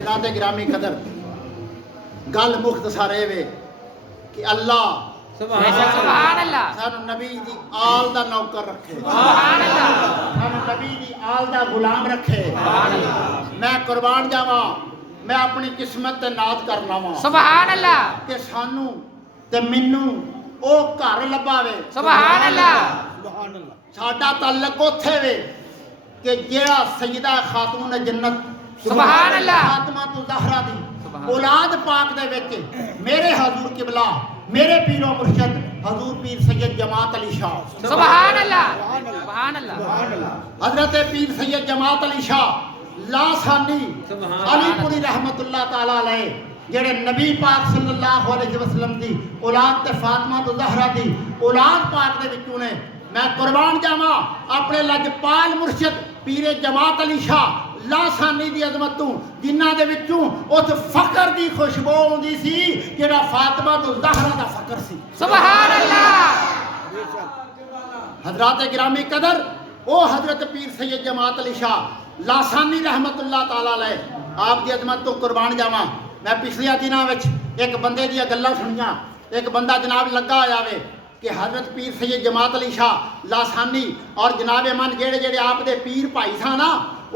नाते ग्रामी कदर गल मुख्तसर वे कि अल्लाह सुभान अल्लाह सानू नबी दी आल दा नौकर रखे, सुभान अल्लाह सानू नबी दी आल दा गुलाम रखे। मैं कुर्बान जावां, मैं अपनी किस्मत ते नाज करना वा सुभान अल्लाह कि सानू ते मैनू ओ घर लभावे। सुभान अल्लाह साडा तल्लक उत्थे वे कि जेड़ा सैयदा खातून जन्नत सुभान अल्लाह फातिमा तो ज़हरा दी औलाद पाक दे विच मेरे हजूर किबला मेरे पीरो मुर्शद हजूर पीर सैयद जमात अली शाह सुभान अल्लाह सुभान अल्लाह हजरत पीर सैयद जमात अली शाह लासानी अलीपुरी रहमतुल्लाह ताला अलैह जेड़े नबी पाक सल्लल्लाहु अलैहि वसल्लम दी औलाद ते फातिमा तो ज़हरा दी औलाद पाक दे विचों ने। मैं कुर्बान जावां अपने लजपाल मुर्शद पीरे जमात अली शाह लासानी दी अजमत तू जिन्हां दे विचों उस फकर दी खुशबू आउंदी सी जेड़ा फातिमा तो ज़हरा दा फकर सी। सुभान अल्लाह हजरात गिरामी कदर ओ हजरत पीर सैयद जमात अली शाह लासानी रहमतुल्लाह ताला अलैह आप दी अजमत तो कुर्बान जावां। मैं पिछले दिनों में एक बंदे दी गल्लां सुनियां। एक बंदा जनाब लगा होया वे कि हजरत पीर सैयद जमात अली शाह लासानी और जनाब मन जेड़े जेड़े आप दे पीर भाई सा ना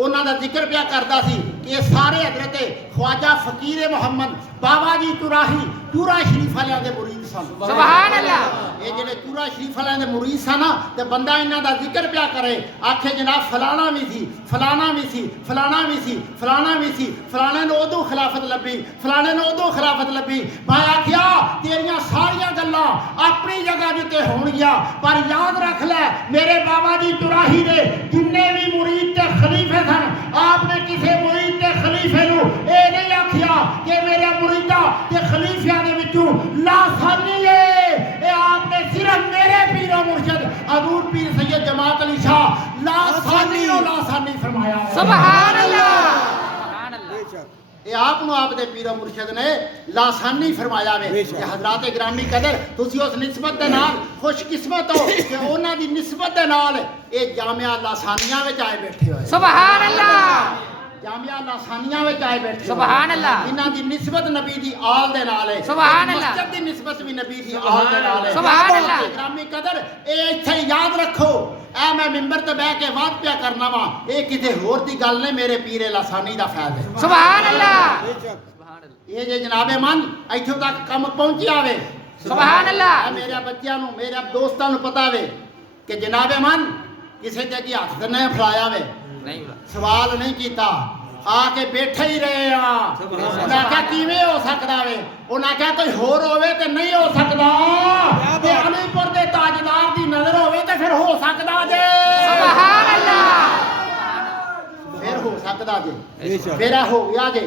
उन्हां दा जिक्र पिया करदा सी कि ये सारे हजरत ख्वाजा फकीर मोहम्मद बाबा जी चुराही चूरा शरीफ वालियां दे मुरीद सन। सुभान अल्लाह ये जेड़े चूरा शरीफ वालियां दे मुरीद सन ना ते बंदा इन्हां दा जिक्र पिया करे आखे जनाब फलाना भी सी फलाना भी सी फलाना भी सी फलाना भी सी फलाने ने उदों खिलाफत लभी फलाने ने उदों खिलाफत लभी। मैं आख्या तेरियां सारियां गल्लां अपनी जगह जिते होणगियां पर याद रख ले मेरे बाबा जी चुराही दे जिन्ने भी मुरीद ते खलीफे सन आपने किसी मुरीद ते खलीफे नूं ए नहीं आख्या कि मेरे मुरीदा ते खलीफियां दे विचों लासानी है। ए आपने सिर्फ मेरे पीरो मुर्शद हजूर पीर सैयद जमात अली शाह लासानी फरमाया है। सुभान अल्लाह सुभान अल्लाह ये आपनों आप दे पीरो मुर्शद ने लासानी फरमाया वे कि हजरात गिरामी कदर तुसी उस निस्बत दे नाल खुशकिस्मत हो कि उन्हां दी निस्बत दे नाल ए जामिया लासानियां विच आए बैठे होए। सुभान अल्लाह जामिया लासानियां विच आए बैठे सुभान अल्लाह इन्हां दी निस्बत नबी दी आल दे नाल है। सुभान अल्लाह मस्जिद दी निस्बत भी नबी दी आल दे नाल है। सुभान अल्लाह गिरामी कदर ए इत्थे याद रखो ऐ मैं मिंबर ते बैठ के बात पिया करना वा ए किते होर दी गल नहीं मेरे पीरे लासानी दा फैज़ है। सुभान अल्लाह ये जे जनाबे मन इत्थों तक कम पहुंचिया वे सुभान अल्लाह मेरे बच्चों नूं मेरे दोस्तां नूं पता वे कि जनाबे मन किसी ते अगे हथ ते नहीं फैलाया वे नहीं सवाल नहीं कीता आके बैठे ही रहे उन्हें क्या किवें हो सकता वे उन्हें क्या कोई होर होवे ते नहीं हो सकता ते अलीपुर दे ताजदार दी नजर होवे ते फिर हो सकदा जे सुभान अल्लाह फिर हो सकदा जे मेरा हो गया जे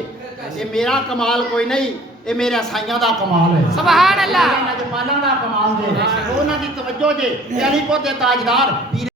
ये मेरा कमाल कोई नहीं ये मेरे साइयां दा कमाल है। सुभान अल्लाह नजमाना दा कमाल जे उन्हां दी तवज्जो जे अलीपुर दे ताजदार